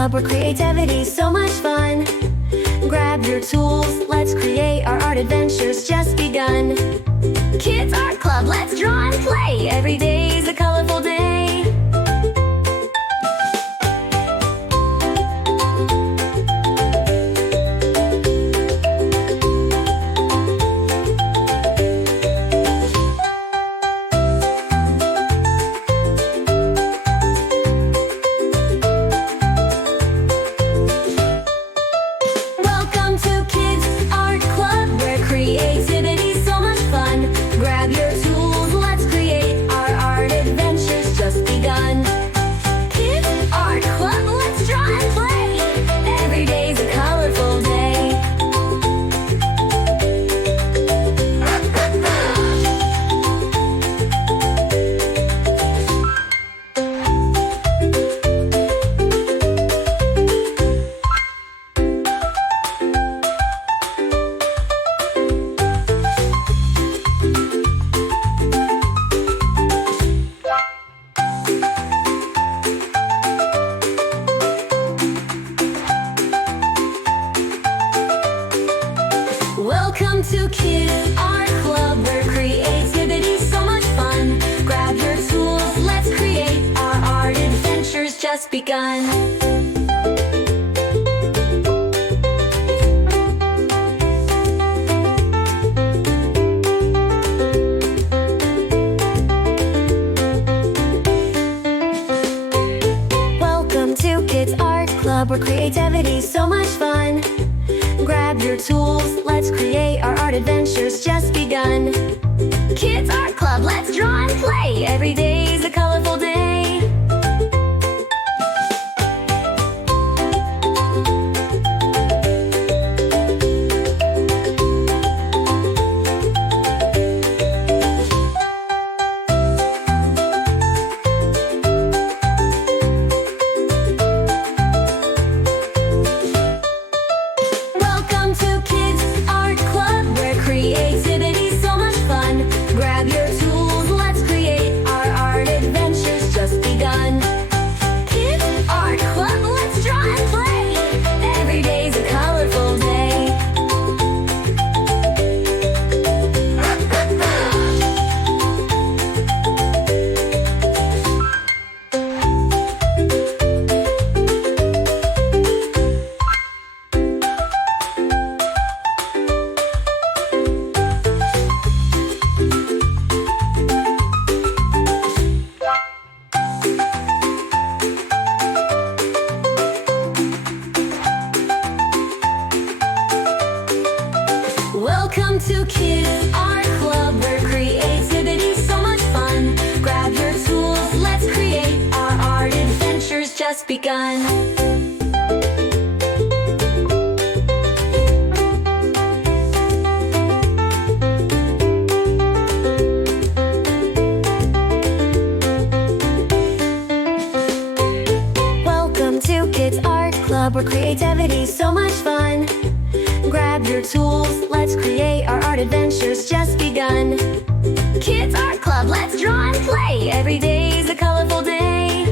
Club, where creativity's so much fun. Grab your tools, let's create, our art adventure's just begun. Kids Art Club, let's draw and play, every day's a colorful day. Welcome to Kids Art Club, where creativity's so much fun. Grab your tools, let's create, our art adventure's just begun. Kids Art Club, let's draw and play, every day's a colorful day. Welcome to Kids Art Club, where creativity's so much fun. Grab your tools, let's create, our art adventure's just begun. Welcome to Kids Art Club, where creativity's so much fun. Grab your tools, let's create, our art adventure's just begun. Kids Art Club, let's draw and play, every day's a colorful day. Welcome to Kids Art Club, where creativity's so much fun. Grab your tools, let's create, our art adventure's just begun. Kids Art Club, let's draw and play, every day's a colorful day. Welcome to Kids Art Club, where creativity's so much fun. Grab your tools, let's create, our art adventure's just begun. Welcome to Kids Art Club, where creativity's so much fun. Grab your tools, let's create, our art adventure's just begun. Kids Art Club, let's draw and play, every day's a colorful day.